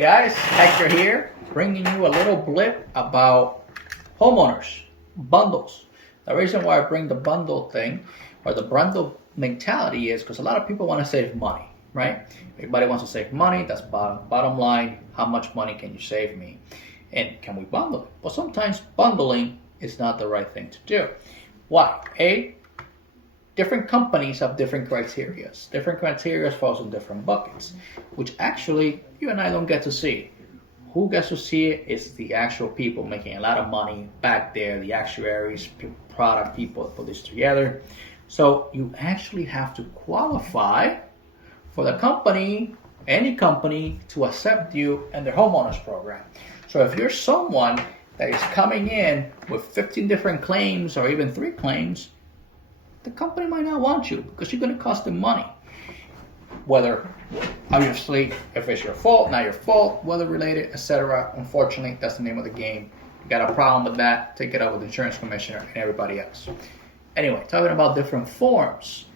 Hey guys, Hector here, bringing you a little blip about homeowners, bundles. The reason why I bring the bundle thing or the bundle mentality is because a lot of people want to save money, right? Everybody wants to save money. That's bottom line. How much money can you save me? And can we bundle it? But sometimes bundling is not the right thing to do. Why? Different companies have different criteria. Different criteria falls in different buckets, which actually you and I don't get to see. Who gets to see it is the actual people making a lot of money back there, the actuaries, product people that put this together. So you actually have to qualify for the company, any company, to accept you and their homeowners program. So if you're someone that is coming in with 15 different claims or even 3 claims, the company might not want you because you're going to cost them money. Whether, obviously, if it's your fault, not your fault, weather related, etc. Unfortunately, that's the name of the game. You got a problem with that, take it up with the insurance commissioner and everybody else. Anyway, talking about different forms.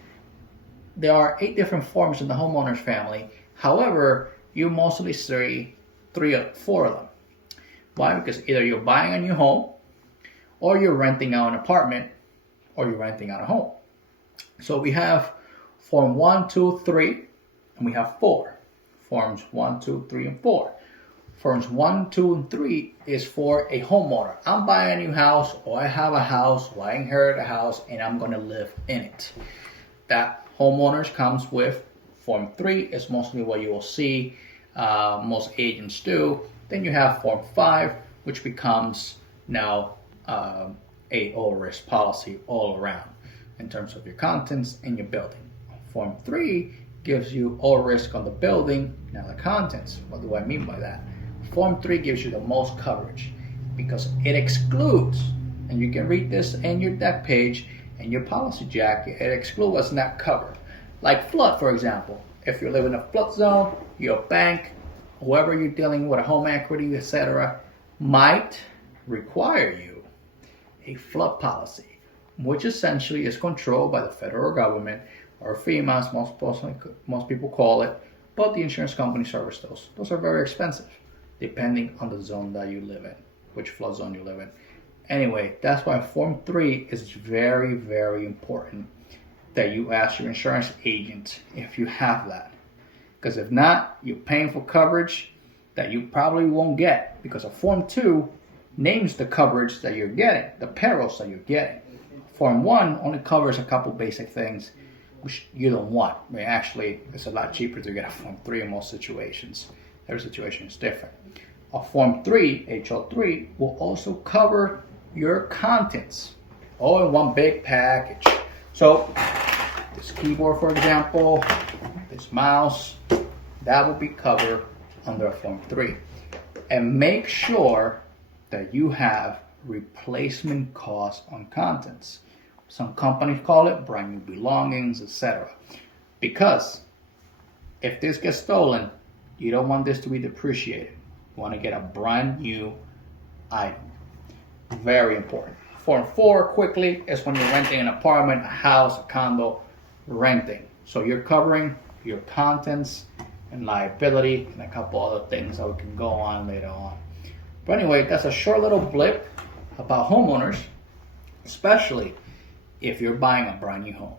There are 8 different forms in the homeowners family. However, you mostly see 4 of them. Why? Because either you're buying a new home, or you're renting out an apartment, or you're renting out a home. So we have form 1, 2, 3, and we have 4. Forms 1, 2, 3, and 4. Forms 1, 2, and 3 is for a homeowner. I'm buying a new house, or I have a house, or I inherit a house, and I'm going to live in it. That homeowners comes with form 3 is mostly what you will see most agents do. Then you have form 5, which becomes now a all-risk policy all around in terms of your contents and your building. Form 3 gives you all risk on the building, now the contents. What do I mean by that? Form 3 gives you the most coverage because it excludes, and you can read this in your deck page and your policy jacket, it excludes what's not covered. Like flood, for example. If you live in a flood zone, your bank, whoever you're dealing with, a home equity, etc., might require you a flood policy, which essentially is controlled by the federal government, or FEMA, as most people call it, but the insurance company service those. Those are very expensive, depending on the zone that you live in, which flood zone you live in. Anyway, that's why Form 3 is very, very important that you ask your insurance agent if you have that. Because if not, you're paying for coverage that you probably won't get, because a Form 2 names the coverage that you're getting, the perils that you're getting. Form 1 only covers a couple basic things which you don't want. I mean, actually, it's a lot cheaper to get a Form 3 in most situations. Every situation is different. A Form 3, HO3, will also cover your contents, all in one big package. So, this keyboard, for example, this mouse, that will be covered under a Form 3. And make sure that you have replacement costs on contents. Some companies call it brand new belongings, etc. Because if this gets stolen, you don't want this to be depreciated. You want to get a brand new item. Very important. Form 4, quickly, is when you're renting an apartment, a house, a condo, renting. So you're covering your contents and liability and a couple other things that we can go on later on. But anyway, that's a short little blip about homeowners, especially if you're buying a brand new home.